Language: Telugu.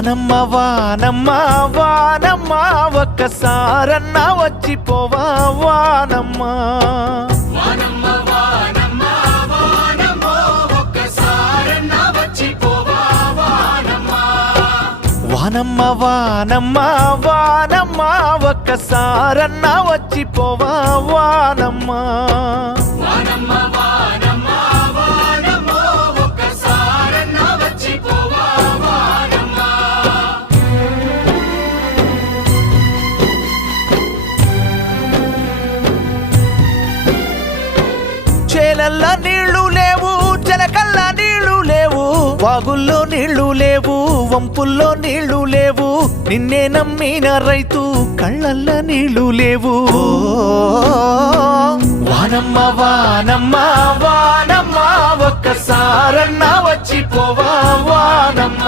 వానమ్మ వానమ్మ వానమ్మ ఒక్కసారన్నా వచ్చిపోవా వానమ్మ వానమ్మ వానమ్మ వానమ్మ ఒక్కసారన్నా వచ్చిపోవా వానమ్మ వానమ్మ వానమ్మ వానమ్మ ఒక్కసారన్నా వచ్చిపోవా వానమ్మ వానమ్మ వానమ్మ వానమ్మ ఒక్కసారన్నా వచ్చిపోవా వానమ్మ చేలల్లా నీళ్లు లేవు చెలకల్లా నీళ్లు లేవు వాగుల్లో నీళ్లు లేవు వంపుల్లో నీళ్లు లేవు నిన్నే నమ్మిన రైతు కళ్ళల్లా నీళ్లు లేవు వానమ్మ వానమ్మ వానమ్మ ఒక్కసారన్నా వచ్చిపోవా వానమ్మ